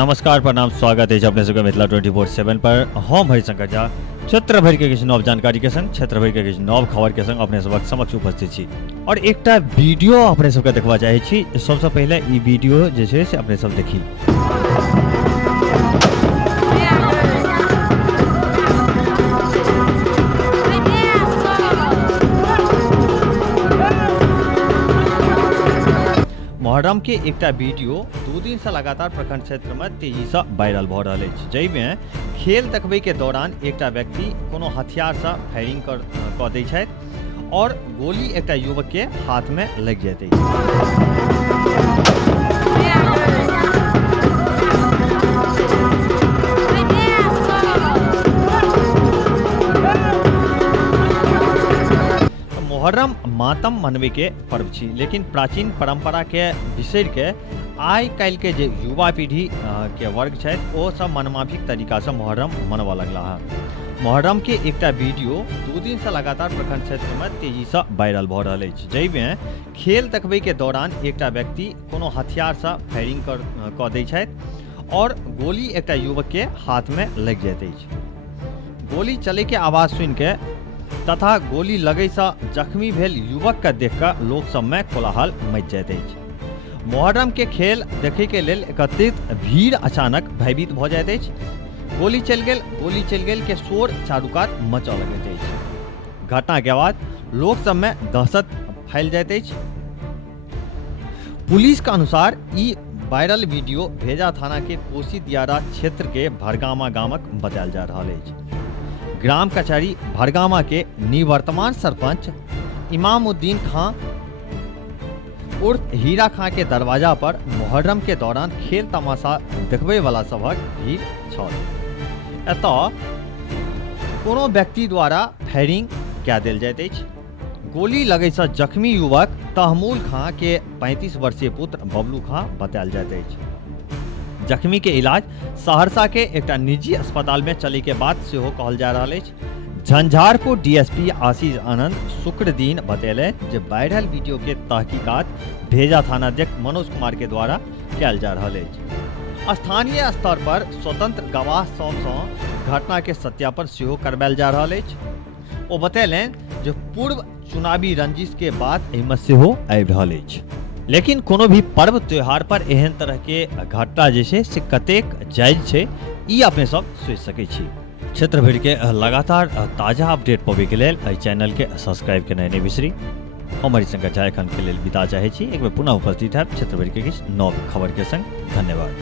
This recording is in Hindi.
नमस्कार प्रणाम स्वागत है अपने सबके मिथिला 24/7 पर हम हरिशंकर झा क्षेत्र भर के किछु नव जानकारी के संग क्षेत्र भर के किछु नव खबर के संग अपने सबक समक्ष उपस्थित छी और एकटा वीडियो अपने सबके देखबा चाहे छी। सबसे पहले ई वीडियो जे छै से अपने सब देखी। मुहर्रम के एकटा वीडियो 2 दिन से लगातार प्रखंड क्षेत्र में तेजी से वायरल भ रहल अछि, जाहिमे खेल देखबै के दौरान एकटा व्यक्ति कोनो हथियार से फायरिंग कऽ दै छथि और गोली एकटा युवक के हाथ में लग जाइत अछि। मुहर्रम मातम मनबे के पर्व छी, लेकिन प्राचीन परंपरा के बिसरि के आइ काल्हि के जे युवा पीढ़ी के वर्ग छथि ओ सब मनमाफिक तरीका से मुहर्रम मनबऽ लगला है। मुहर्रम के एकटा वीडियो 2 दिन से लगातार प्रखंड क्षेत्र में तेजी से वायरल भ रहल अछि, जाहिमे खेल देखबै के दौरान एकटा व्यक्ति कोनो हथियार से फायरिंग कऽ दै छथि और गोली एकटा युवक के हाथ में लग जाइत अछि। गोली चले के आवाज सुनि के तथा गोली लगे से जख्मी भेल युवक के देख कर लोक सब में कोलाहल मच जाइत अछि। मुहर्रम के खेल देखे के लेल एकत्रित भीड़ अचानक भयभीत भ जाइत अछि। गोली चल गेल के शोर चारू कात मचऽ लगैत अछि। घटना के बाद लोक सब में दहशत फैल जाइत अछि। पुलिस के अनुसार ई वायरल वीडियो भेजा थाना के कोसी दियारा क्षेत्र के भरगामा गामक बतायल जा रहल अछि। ग्राम कचहरी भरगामा के निवर्तमान सरपंच इमामुद्दीन खां उर्फ हीरा खां के दरवाजा पर मुहर्रम के दौरान खेल तमाशा देखबे वाला सबक भीड़ छल। एतऽ कोनो व्यक्ति द्वारा फायरिंग कऽ देल जाइत अछि। गोली लगै से जख्मी युवक तहमूल खां के 35 वर्षीय पुत्र बबलू खां बतायल जाइत अछि। जख्मी के इलाज सहरसा के एकटा निजी अस्पताल में चले के बाद सेहो कहल जा रहल अछि। झंझारपुर डीएसपी आशीष आनंद शुक्र दिन बतेले जे वायरल वीडियो के तहकीकात भेजा थानाध्यक्ष मनोज कुमार के द्वारा कयल जा रहल अछि। स्थानीय स्तर पर स्वतंत्र गवाह सबसँ घटना के सत्यापन सेहो करबायल जा रहल अछि। ओ बतेले जे पूर्व चुनावी रंजिश के बाद एहिमे सेहो आबि रहल अछि। लेकिन कोनो भी पर्व त्योहार पर एहन तरह के घटना जे छै से कतेक जायज छै ई अपने सब सोचि सकै छी। क्षेत्र भरि के लगातार ताजा अपडेट पाबै के लेल एहि चैनल के सब्सक्राइब केनाइ नहि बिसरी। हम हरिशंकर झा एखन के लेल विदा चाहै छी। एक बेर पुनः उपस्थित हैब क्षेत्र भरि के किछु नव खबर के संग। धन्यवाद।